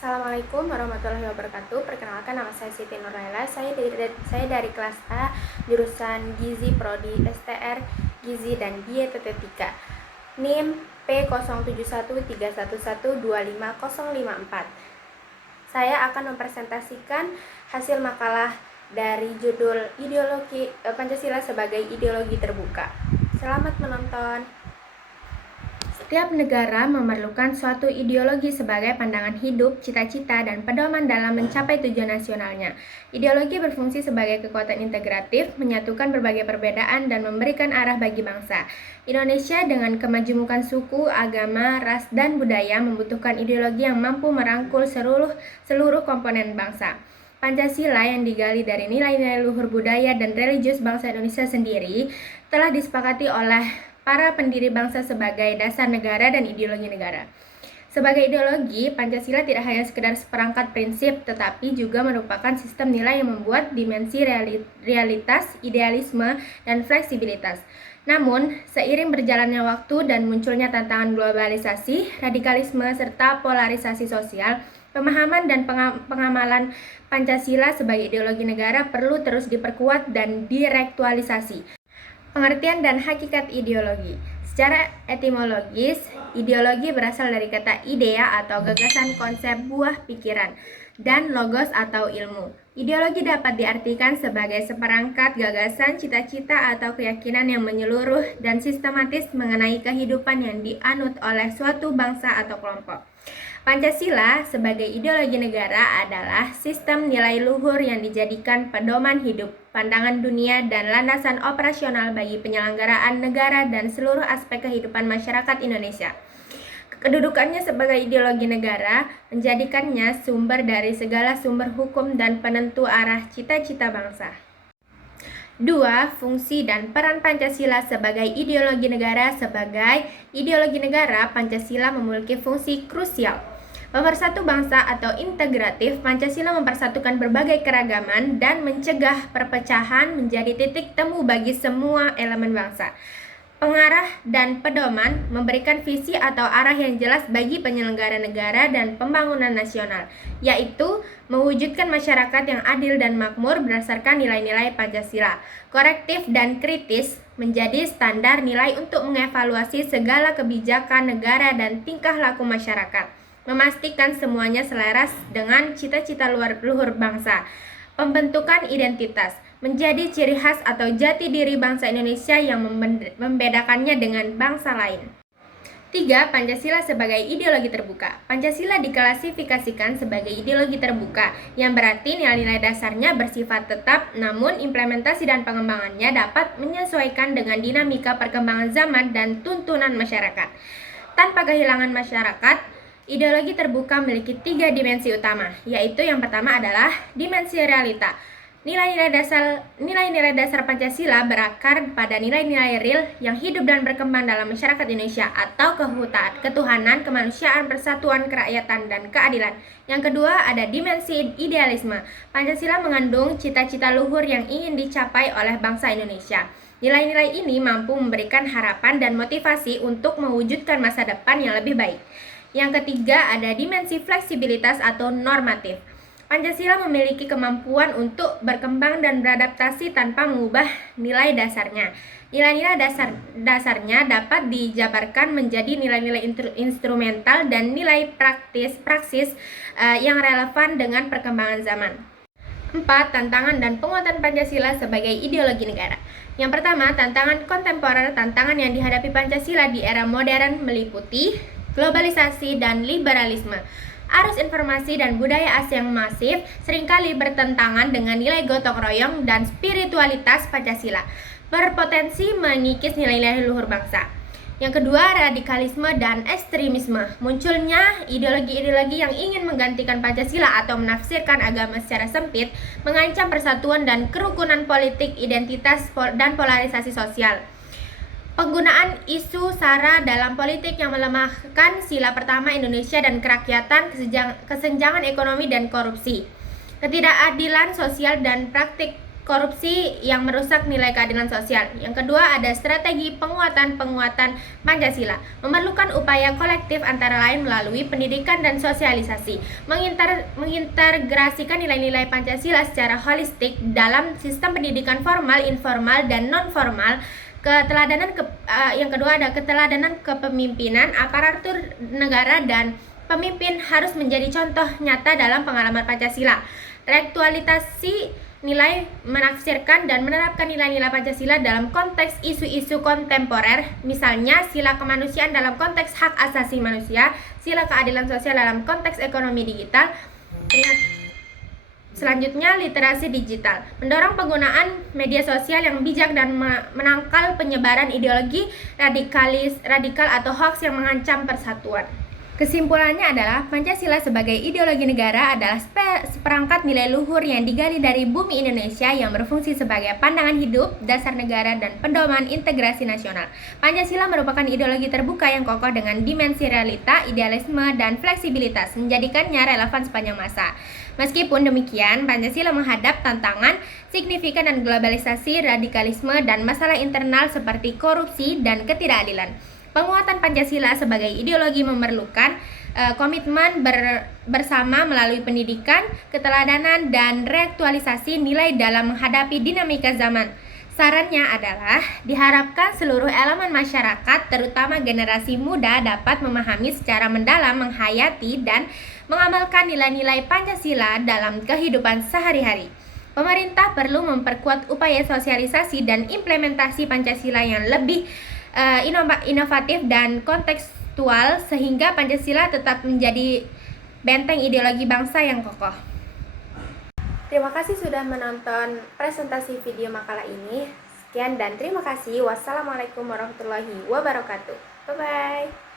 Assalamualaikum warahmatullahi wabarakatuh. Perkenalkan, nama saya Siti Nurlaila. Saya dari kelas A, jurusan Gizi Prodi STR Gizi dan Dietetika. NIM P0713112554. Saya akan mempresentasikan hasil makalah dari judul Ideologi Pancasila sebagai Ideologi Terbuka. Selamat menonton. Setiap negara memerlukan suatu ideologi sebagai pandangan hidup, cita-cita, dan pedoman dalam mencapai tujuan nasionalnya. Ideologi berfungsi sebagai kekuatan integratif, menyatukan berbagai perbedaan, dan memberikan arah bagi bangsa. Indonesia dengan kemajemukan suku, agama, ras, dan budaya membutuhkan ideologi yang mampu merangkul seluruh komponen bangsa. Pancasila yang digali dari nilai-nilai luhur budaya dan religius bangsa Indonesia sendiri telah disepakati oleh para pendiri bangsa sebagai dasar negara dan ideologi negara. Sebagai ideologi, Pancasila tidak hanya sekedar seperangkat prinsip, tetapi juga merupakan sistem nilai yang membuat dimensi realitas, idealisme, dan fleksibilitas. Namun, seiring berjalannya waktu dan munculnya tantangan globalisasi, radikalisme, serta polarisasi sosial, pemahaman dan pengamalan Pancasila sebagai ideologi negara perlu terus diperkuat dan direktualisasi. Pengertian dan hakikat ideologi. Secara etimologis, ideologi berasal dari kata idea atau gagasan, konsep, buah pikiran, dan logos atau ilmu. Ideologi dapat diartikan sebagai seperangkat gagasan, cita-cita, atau keyakinan yang menyeluruh dan sistematis mengenai kehidupan yang dianut oleh suatu bangsa atau kelompok. Pancasila sebagai ideologi negara adalah sistem nilai luhur yang dijadikan pedoman hidup, pandangan dunia, dan landasan operasional bagi penyelenggaraan negara dan seluruh aspek kehidupan masyarakat Indonesia. Kedudukannya sebagai ideologi negara menjadikannya sumber dari segala sumber hukum dan penentu arah cita-cita bangsa. 2. Fungsi dan peran Pancasila sebagai ideologi negara. Sebagai ideologi negara, Pancasila memiliki fungsi krusial. Pemersatu bangsa atau integratif, Pancasila mempersatukan berbagai keragaman dan mencegah perpecahan menjadi titik temu bagi semua elemen bangsa. Pengarah dan pedoman, memberikan visi atau arah yang jelas bagi penyelenggara negara dan pembangunan nasional, yaitu mewujudkan masyarakat yang adil dan makmur berdasarkan nilai-nilai Pancasila. Korektif dan kritis menjadi standar nilai untuk mengevaluasi segala kebijakan negara dan tingkah laku masyarakat, memastikan semuanya selaras dengan cita-cita luhur bangsa. Pembentukan identitas menjadi ciri khas atau jati diri bangsa Indonesia yang membedakannya dengan bangsa lain. 3. Pancasila sebagai ideologi terbuka. Pancasila diklasifikasikan sebagai ideologi terbuka, yang berarti nilai-nilai dasarnya bersifat tetap, namun implementasi dan pengembangannya dapat menyesuaikan dengan dinamika perkembangan zaman dan tuntunan masyarakat. Tanpa kehilangan masyarakat, ideologi terbuka memiliki 3 dimensi utama, yaitu yang pertama adalah dimensi realita. Nilai-nilai dasar Pancasila berakar pada nilai-nilai real yang hidup dan berkembang dalam masyarakat Indonesia atau ketuhanan, kemanusiaan, persatuan, kerakyatan, dan keadilan. Yang kedua ada dimensi idealisme. Pancasila mengandung cita-cita luhur yang ingin dicapai oleh bangsa Indonesia. Nilai-nilai ini mampu memberikan harapan dan motivasi untuk mewujudkan masa depan yang lebih baik. Yang ketiga ada dimensi fleksibilitas atau normatif. Pancasila memiliki kemampuan untuk berkembang dan beradaptasi tanpa mengubah nilai dasarnya. Nilai-nilai dasarnya dapat dijabarkan menjadi nilai-nilai instrumental dan nilai praksis yang relevan dengan perkembangan zaman. 4. Tantangan dan penguatan Pancasila sebagai ideologi negara. Yang pertama, tantangan kontemporer. Tantangan yang dihadapi Pancasila di era modern meliputi globalisasi dan liberalisme. Arus informasi dan budaya asing masif seringkali bertentangan dengan nilai gotong royong dan spiritualitas Pancasila, berpotensi mengikis nilai-nilai luhur bangsa. Yang kedua, radikalisme dan ekstremisme. Munculnya ideologi-ideologi yang ingin menggantikan Pancasila atau menafsirkan agama secara sempit, mengancam persatuan dan kerukunan politik, identitas, dan polarisasi sosial. Penggunaan isu SARA dalam politik yang melemahkan sila pertama Indonesia dan kerakyatan, kesenjangan ekonomi dan korupsi, ketidakadilan sosial dan praktik korupsi yang merusak nilai keadilan sosial. Yang kedua ada strategi penguatan Pancasila, memerlukan upaya kolektif antara lain melalui pendidikan dan sosialisasi, mengintegrasikan nilai-nilai Pancasila secara holistik dalam sistem pendidikan formal, informal, dan non-formal. Yang kedua ada keteladanan kepemimpinan, aparatur negara dan pemimpin harus menjadi contoh nyata dalam pengalaman Pancasila. Reaktualisasi nilai, menafsirkan dan menerapkan nilai-nilai Pancasila dalam konteks isu-isu kontemporer, misalnya sila kemanusiaan dalam konteks hak asasi manusia, sila keadilan sosial dalam konteks ekonomi digital. Selanjutnya, literasi digital, mendorong penggunaan media sosial yang bijak dan menangkal penyebaran ideologi radikal atau hoax yang mengancam persatuan. Kesimpulannya adalah Pancasila sebagai ideologi negara adalah seperangkat nilai luhur yang digali dari bumi Indonesia yang berfungsi sebagai pandangan hidup, dasar negara, dan pedoman integrasi nasional. Pancasila merupakan ideologi terbuka yang kokoh dengan dimensi realita, idealisme, dan fleksibilitas, menjadikannya relevan sepanjang masa. Meskipun demikian, Pancasila menghadap tantangan signifikan dan globalisasi, radikalisme, dan masalah internal seperti korupsi dan ketidakadilan. Penguatan Pancasila sebagai ideologi memerlukan komitmen bersama melalui pendidikan, keteladanan, dan reaktualisasi nilai dalam menghadapi dinamika zaman. Sarannya adalah diharapkan seluruh elemen masyarakat, terutama generasi muda, dapat memahami secara mendalam, menghayati, dan mengamalkan nilai-nilai Pancasila dalam kehidupan sehari-hari. Pemerintah perlu memperkuat upaya sosialisasi dan implementasi Pancasila yang lebih inovatif dan kontekstual sehingga Pancasila tetap menjadi benteng ideologi bangsa yang kokoh. Terima kasih sudah menonton presentasi video makalah ini. Sekian dan terima kasih. Wassalamualaikum warahmatullahi wabarakatuh. Bye-bye.